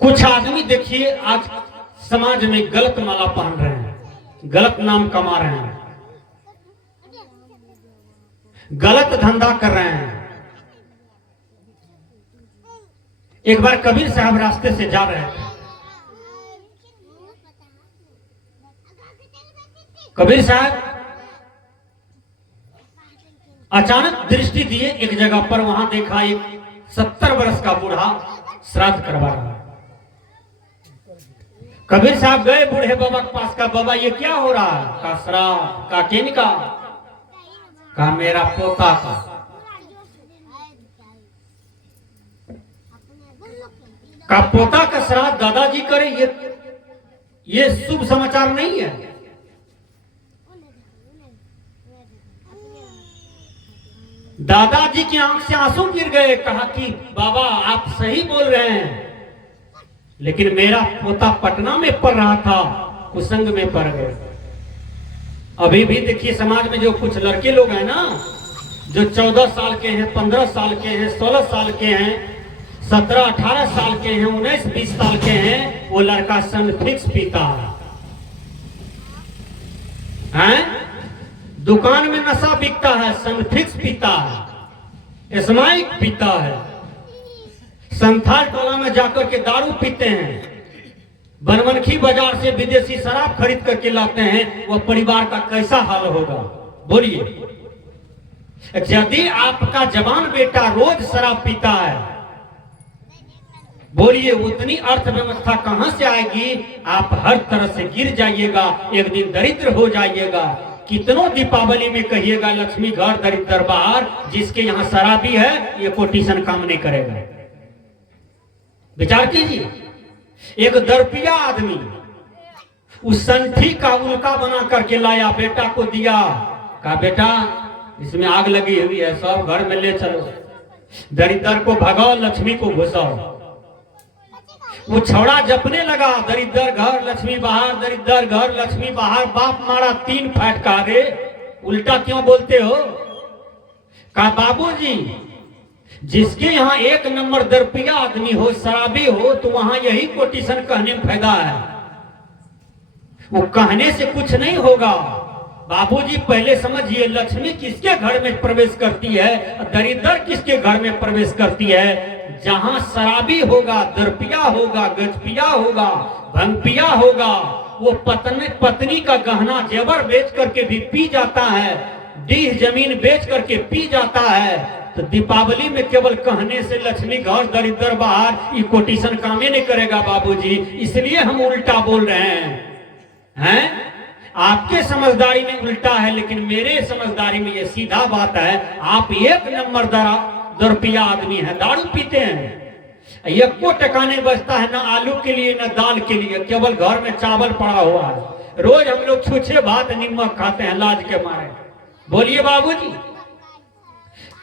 कुछ आदमी देखिए आज समाज में गलत माला पहन रहे हैं, गलत नाम कमा रहे हैं, गलत धंधा कर रहे हैं। एक बार कबीर साहब रास्ते से जा रहे थे। कबीर साहब अचानक दृष्टि दिए एक जगह पर, वहां देखा एक 70 वर्ष का बूढ़ा श्राद्ध करवा रहा है। कबीर साहब गए बूढ़े बाबा के पास, का बाबा ये क्या हो रहा है? का श्राद्ध। का किनका? का मेरा पोता का। का पोता का श्राद्ध दादाजी करे, ये शुभ समाचार नहीं है। दादाजी की आंख से आंसू गिर गए। कहा कि बाबा आप सही बोल रहे हैं, लेकिन मेरा पोता पटना में पढ़ रहा था, कुसंग में पढ़ गए। अभी भी देखिए समाज में जो कुछ लड़के लोग हैं ना, जो 14 साल के हैं, 15 साल के हैं, 16 साल के हैं, 17-18 साल के हैं, 19-20 साल के हैं, वो लड़का सनफिक्स पीता है। दुकान में नशा बिकता है, सनफिक्स पीता है, स्माइक पीता है, संथाल टोला में जाकर के दारू पीते हैं, बनमनखी बाजार से विदेशी शराब खरीद करके लाते हैं। वह परिवार का कैसा हाल होगा बोलिए। यदि आपका जवान बेटा रोज शराब पीता है, बोलिए उतनी अर्थव्यवस्था कहां से आएगी? आप हर तरह से गिर जाइएगा, एक दिन दरिद्र हो जाइएगा। कितनों दीपावली में कहिएगा लक्ष्मी घर दरिद्र बाहर, जिसके यहाँ शराबी है ये कोटेशन काम नहीं करेगा। विचार कीजिए, एक दरपिया आदमी उस संठी का उल्का बना करके लाया, बेटा को दिया। कहा बेटा इसमें आग लगी हुई है, सब घर में ले चलो, दरिद्र को भगाओ, लक्ष्मी को घुसाओ। वो छौड़ा जपने लगा, दरिद्र घर लक्ष्मी बाहर, दरिद्र घर लक्ष्मी बाहर। बाप मारा 3 फटका। रे उल्टा क्यों बोलते हो? कहा बाबूजी जिसके यहाँ 1 नंबर दरपिया आदमी हो, शराबी हो, तो वहां यही कोटेशन कहने में फायदा है। वो कहने से कुछ नहीं होगा। बाबूजी पहले समझिए, लक्ष्मी किसके घर में प्रवेश करती है, दरिद्र किसके घर में प्रवेश करती है? जहां शराबी होगा, दरपिया होगा, गजपिया होगा, भंगपिया होगा, वो पत्नी का गहना जेवर बेच करके भी पी जाता है, डीह जमीन बेच करके पी जाता है। तो दीपावली में केवल कहने से लक्ष्मी घर दरिद्र बाहर ये कोटेशन काम ही नहीं करेगा बाबूजी। इसलिए हम उल्टा बोल रहे हैं। आपके समझदारी में उल्टा है, लेकिन मेरे समझदारी में ये सीधा बात है। आप 1 नंबर दरपिया आदमी है, दारू पीते हैं, एक को टका नहीं बचता है, ना आलू के लिए ना दाल के लिए, केवल घर में चावल पड़ा हुआ है। रोज हम लोग छूछे भात नमक खाते हैं लाज के मारे। बोलिए बाबूजी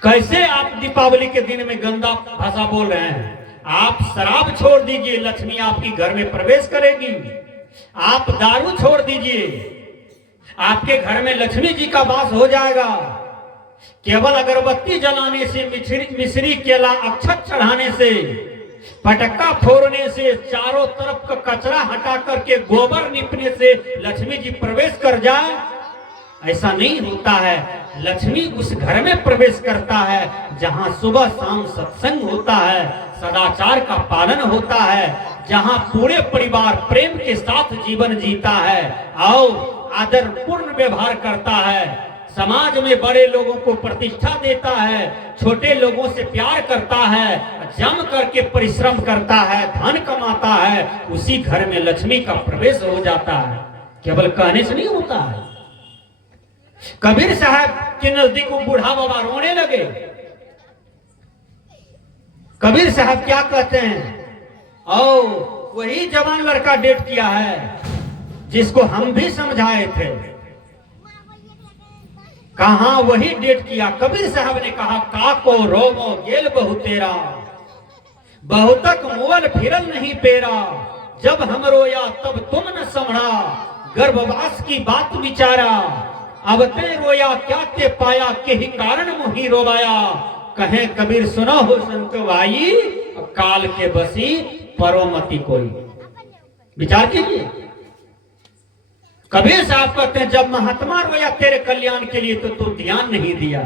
कैसे आप दीपावली के दिन में गंदा भाषा बोल रहे हैं? आप शराब छोड़ दीजिए, लक्ष्मी आपकी घर में प्रवेश करेगी। आप दारू छोड़ दीजिए, आपके घर में लक्ष्मी जी का वास हो जाएगा। केवल अगरबत्ती जलाने से, मिश्री केला अक्षत चढ़ाने से, पटक्का फोड़ने से, चारों तरफ का कचरा हटा करके गोबर निपने से लक्ष्मी जी प्रवेश कर जाए, ऐसा नहीं होता है। लक्ष्मी उस घर में प्रवेश करता है जहां सुबह शाम सत्संग होता है, सदाचार का पालन होता है, जहां पूरे परिवार प्रेम के साथ जीवन जीता है और आदर पूर्ण व्यवहार करता है, समाज में बड़े लोगों को प्रतिष्ठा देता है, छोटे लोगों से प्यार करता है, जम करके परिश्रम करता है, धन कमाता है। उसी घर में लक्ष्मी का प्रवेश हो जाता है, केवल कहने से नहीं होता है। कबीर साहब के नजदीक वो बूढ़ा बाबा रोने लगे। कबीर साहब क्या कहते हैं? और वही जवान लड़का डेट किया है जिसको हम भी समझाए थे। कहा वही डेट किया। कबीर साहब ने कहा काको रोमो गेल बहुतेरा, बहुतक मोल फिरल नहीं पेरा, जब हम रोया तब तुम न समझा, गर्भवास की बात विचारा, अब ते रोया क्या ते पाया, के ही कारण मोही रोवाया। कहे कबीर सुनो हो संत भाई, काल के बसी परोमति कोई। विचार कीजिए। कबीर साहब कहते हैं जब महात्मा रोया तेरे कल्याण के लिए तो तू ध्यान नहीं दिया।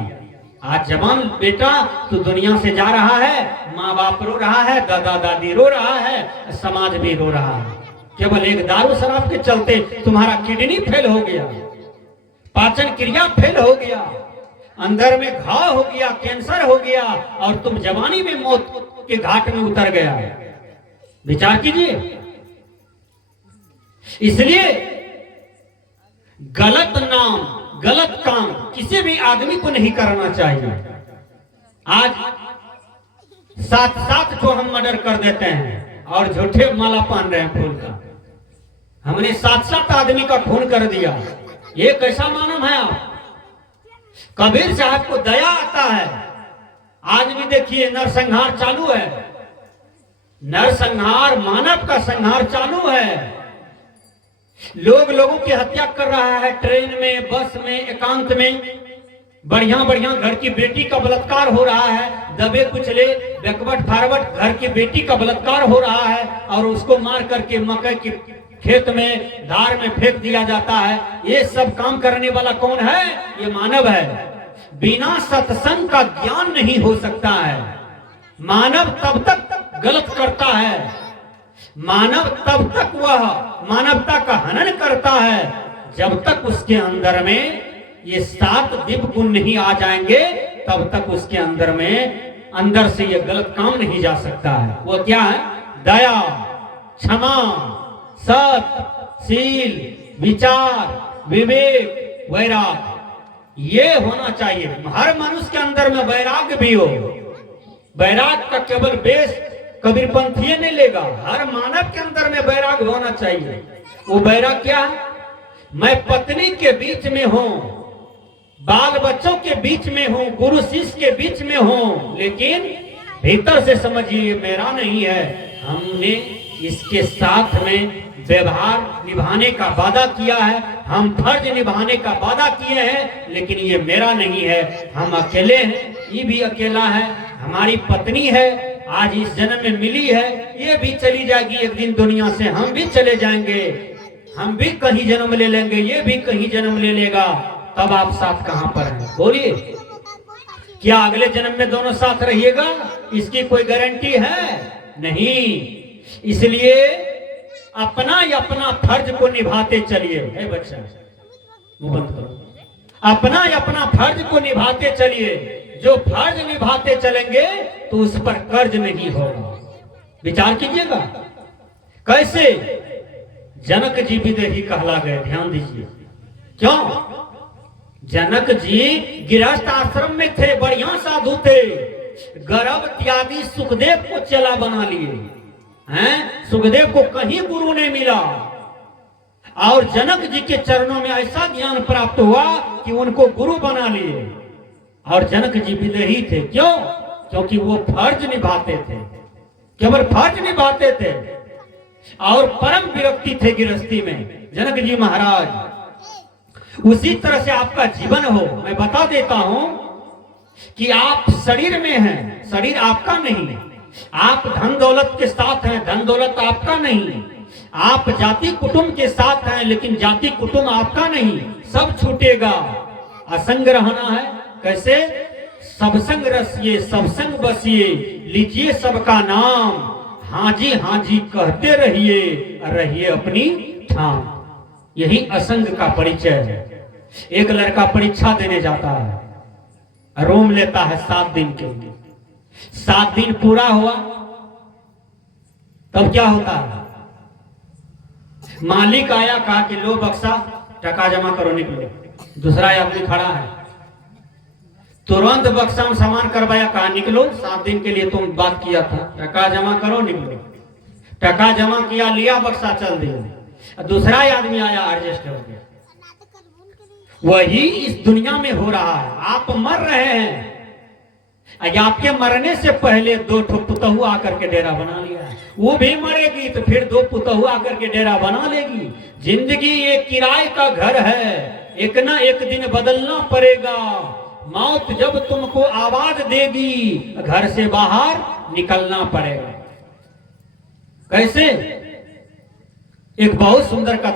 आज जवान बेटा तू दुनिया से जा रहा है, माँ बाप रो रहा है, दादा दादी रो रहा है, समाज भी रो रहा है। केवल एक दारू शराब के चलते तुम्हारा किडनी फेल हो गया, पाचन क्रिया फेल हो गया, अंदर में घाव हो गया, कैंसर हो गया और तुम जवानी में मौत के घाट में उतर गया। विचार कीजिए। इसलिए गलत नाम, गलत काम किसी भी आदमी को नहीं करना चाहिए। आज साथ साथ जो हम मर्डर कर देते हैं और झूठे माला पहन रहे हैं फूल का, हमने साथ साथ आदमी का खून कर दिया। ये कैसा मानव है आप? कबीर साहब को दया आता है। आज भी देखिए नरसंहार चालू है, नरसंहार, मानव का संहार चालू है। लोग लोगों की हत्या कर रहा है, ट्रेन में, बस में, एकांत में। बढ़िया बढ़िया घर की बेटी का बलात्कार हो रहा है, दबे कुचले बैकवर्ड फॉरवर्ड घर की बेटी का बलात्कार हो रहा है और उसको मार करके मकई के खेत में, धार में फेंक दिया जाता है। ये सब काम करने वाला कौन है? ये मानव है। बिना सत्संग का ज्ञान नहीं हो सकता है। मानव तब तक गलत करता है, मानव तब तक वह मानवता का हनन करता है जब तक उसके अंदर में ये 7 दिव्य गुण नहीं आ जाएंगे, तब तक उसके अंदर में, अंदर से ये गलत काम नहीं जा सकता है। वो क्या है? दया, क्षमा, सत्य, शील, विचार, विवेक, वैराग। ये होना चाहिए। हर मनुष्य के अंदर में वैराग्य भी हो। वैराग का केवल बेस कबीरपंथी नहीं लेगा, हर मानव के अंदर में वैराग होना चाहिए। वो वैराग क्या है? मैं पत्नी के बीच में हूं, बाल बच्चों के बीच में हूं, गुरु शिष्य के बीच में हूं, लेकिन भीतर से समझिए मेरा नहीं है। हमने इसके साथ में व्यवहार निभाने का वादा किया है, हम फर्ज निभाने का वादा किए हैं, लेकिन ये मेरा नहीं है। हम अकेले हैं, ये भी अकेला है, हमारी पत्नी है, आज इस जन्म में मिली है, ये भी चली जाएगी एक दिन दुनिया से, हम भी चले जाएंगे, हम भी कहीं जन्म ले लेंगे, ये भी कहीं जन्म ले लेगा। तब आप साथ कहां पर हैं? बोलिए, क्या अगले जन्म में दोनों साथ रहिएगा? इसकी कोई गारंटी है? नहीं। इसलिए अपना या अपना फर्ज को निभाते चलिए। है बच्चा, मुंह बंद करो। अपना या अपना फर्ज को निभाते चलिए। जो फर्ज निभाते चलेंगे तो उस पर कर्ज नहीं होगा। विचार कीजिएगा। कैसे? जनक जी विदेही कहला गए। ध्यान दीजिए। क्यों? जनक जी गृहस्थ आश्रम में थे, बढ़िया साधु थे, गर्भ त्यागी सुखदेव को चेला बना लिए हैं। सुखदेव को कहीं गुरु नहीं मिला और जनक जी के चरणों में ऐसा ज्ञान प्राप्त हुआ कि उनको गुरु बना लिए। और जनक जी विदेही थे। क्यों? क्योंकि वो फर्ज निभाते थे, केवल फर्ज निभाते थे और परम विरक्ति थे गृहस्थी में। जनक जी महाराज, उसी तरह से आपका जीवन हो। मैं बता देता हूं कि आप शरीर में हैं, शरीर आपका नहीं। आप धन दौलत के साथ हैं, धन दौलत आपका नहीं। आप जाति कुटुंब के साथ हैं, लेकिन जाति कुटुंब आपका नहीं। सब छूटेगा। असंग रहना है। कैसे? सब संग रसिए, सब संग बसिए, लीजिए सबका नाम, हाँ जी कहते रहिए, रहिए अपनी ठाम। यही असंग का परिचय है। एक लड़का परीक्षा देने जाता है, रूम लेता है 7 दिन के लिए। 7 दिन पूरा हुआ तब क्या होता है? मालिक आया, कहा कि लो बक्सा, टका जमा करो, निकलो। दूसरा आदमी खड़ा है, तुरंत बक्सा में सामान करवाया, कहा निकलो, 7 दिन के लिए तुम बात किया था, टका जमा करो, निकलो। टका जमा किया, लिया बक्सा, चल दिया। दूसरा आदमी आया, एडजस्ट हो गया। वही इस दुनिया में हो रहा है। आप मर रहे हैं, आपके मरने से पहले 2 पुतहु आकर के डेरा बना लिया है। वो भी मरेगी तो फिर 2 पुतहु आकर के डेरा बना लेगी। जिंदगी एक किराए का घर है, एक ना एक दिन बदलना पड़ेगा। मौत जब तुमको आवाज देगी, घर से बाहर निकलना पड़ेगा। कैसे? एक बहुत सुंदर कथा